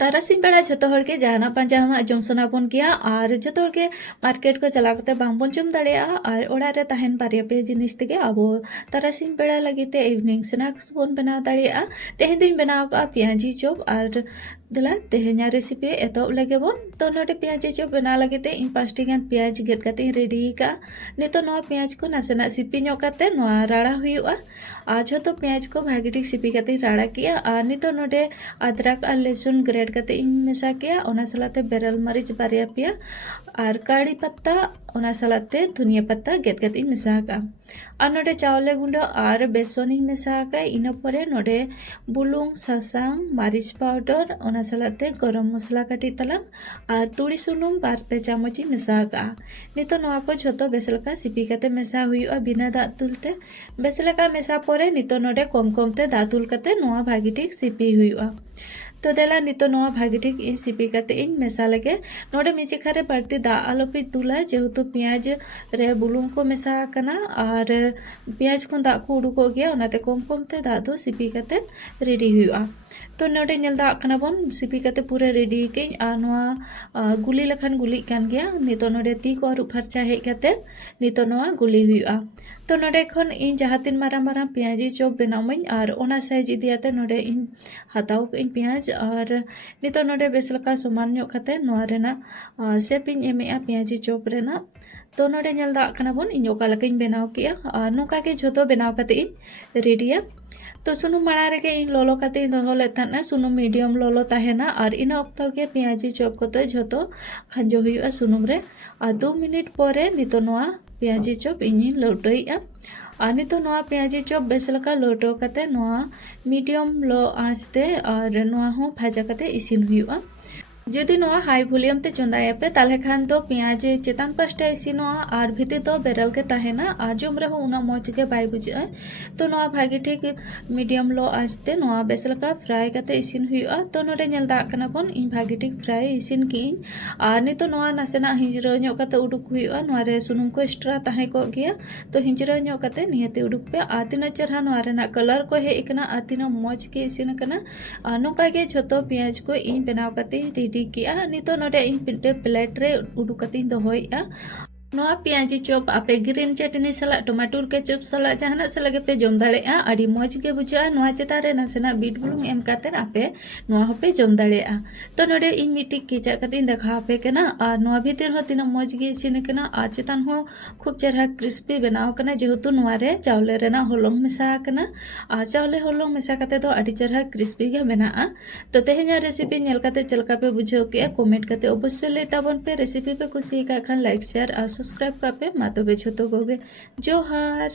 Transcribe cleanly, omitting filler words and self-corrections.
तारासिन बेड़ा जो हर के जहाना पा जहाना जम सना बन गया और जो हर के मार्केट को चला करते बांबन जम दाड़िया और ओड़ा रे तहन बारिया पे जिनिस तेगे अब तारासिन बेड़ा लगिते इवनिंग स्नैक्स बन बनाव दाड़िया तेहें दिन बनाव का पियाजी चॉप और दिला तेहें रेसिपी एतब लगे बन तो नोटे पियाजी चॉप बना लगे इन 5टी गान पियाज गेट काते रेडी का नितो नवा पियाज को नासेना सिपी ᱧᱚᱜ काते नवा राड़ा हुआ और जो तो पियाज को भागी ठीक सिपी काते राड़ा किया और नितो नोटे अदरक और लहसुन ग्रेड काते इन मेसा किया ओना सलाते बेरल मरीच बारिया पिया और कड़ी पत्ता ओना सलाते धनिया पत्ता गेट काते मेसा का और नोटे चावले गुंडो और बेसन इन मेसा का इन परे नोटे बुलुंग सासांग मरीच पाउडर ओना सलाते गरम मसला काटी तलांग और तुड़ी सुनुम 2-3 चामच मेसा का नितो नवा को झोतो बेसलका सिपी काते मेसा हुआ बिना दाग तुलते बेसलका मेसा परे नितो नोटे कम कमते दाग तुल काते नवा भागी ठीक सिपी हुआ तो देला नितो नवा भागी ठीक इन सिपी काते इन मेसा लगे नोडे मिचिखा रे बाड़ती दा आलोपे तुला जेहेतु पियाज रे बुलुंग को मेसा कना और पियाज को दा को उडुको गया ओनाते कम कमते दा दो सिपी काते रेडी हुआ तो नोडे नेल दा कना बन सिपी काते पूरे रेडी के नवा गुली लखन गुली कान गया नितो नोडे ती को आरु फरचा हेज काते नितो नवा गुली हुआ तो नोडे खन इन जहातिन मारा मारा पियाजी चॉप बनावमኝ और ओना साइज इदियाते नोडे इन हाताव इन पियाज और नितो नोडे बेसलका समान ᱧᱚᱜ काते नोआ रेना शेप इन एमेआ पियाजी चॉप रेना तो नोडे नेल दा कना बन इन ओका लकाइन बनाव किया और नोका के झोतो बनाव काते इन रेडिया तो सुनुम माड़ा रेगे इन लोलो काते दोहो लेताना सुनुम मीडियम लोलो ताहेना और इन ऑक्तो के पियाजी चॉप कोते झोतो खांजो हुआ सुनुम रे और 2 मिनट परे नितो नोआ पियाजी चॉप इन लौटोइया और नितो नोआ पियाजी चॉप बेसलका लौटो काते नोआ मीडियम लो आंचते और नोआ हो भाजा काते इसिन हुआ जदि नोआ हाई वॉल्यूम ते चंदाया पे ताले खान तो पियाज चेतान पास्टा इसिनोआ और भीतर तो बेरल के ताहेना और जम रहो उना मौज के बाय बुझा तो नोआ भागी ठीक मीडियम लो आंचते नोआ बेसलका फ्राई काते इसिन हुआ तो नोडे नेल दा कना बन इन भागी ठीक फ्राई इसिन किन और नितो नोआ नासेना हिंजरो ᱧᱚᱜ काते उडुक हुआ नोआ रे सुनुम को एक्स्ट्रा ताहे को गया तो हिंजरो ᱧᱚᱜ काते नियते उडुक पे आ तिना चरहा नोआ रेना कलर को हे एकना आ तिना मौज के इसिन कना नोका के झोतो पियाज को इन बनाव काते रेडी किया नितो नोडे इन पिंटे प्लेट रे उडुकती दोहोइया नोआ पियाजी चॉप आपे ग्रीन चटनी सला टमाटर के चॉप सला जहाना से लगे पे जम दाड़ेआ अड़ी मौज के बुझा नोआ चेता रे नासेना बीट बुलुंग एम काते आपे नोआ होपे जम दाड़ेआ तो नोडे इन मिटी किचा काते देखा आपे केना आ नोआ भीतर हो तिना मौज गे इसिन केना आ चेतान हो खूब चेहरा क्रिस्पी बनाव कना जेहेतु नोआ रे चावले रेना होलोंग मेसा कना आ चावले होलोंग मेसा काते तो अड़ी चेहरा क्रिस्पी गे मेना तो तेहेnya रेसिपी नेल काते चलका पे बुझो के कमेंट काते अवश्य ले ताबन पे रेसिपी पे कुसी का खान लाइक शेयर सब्सक्राइब का पे मा तबे झोतो कोगे जोहार।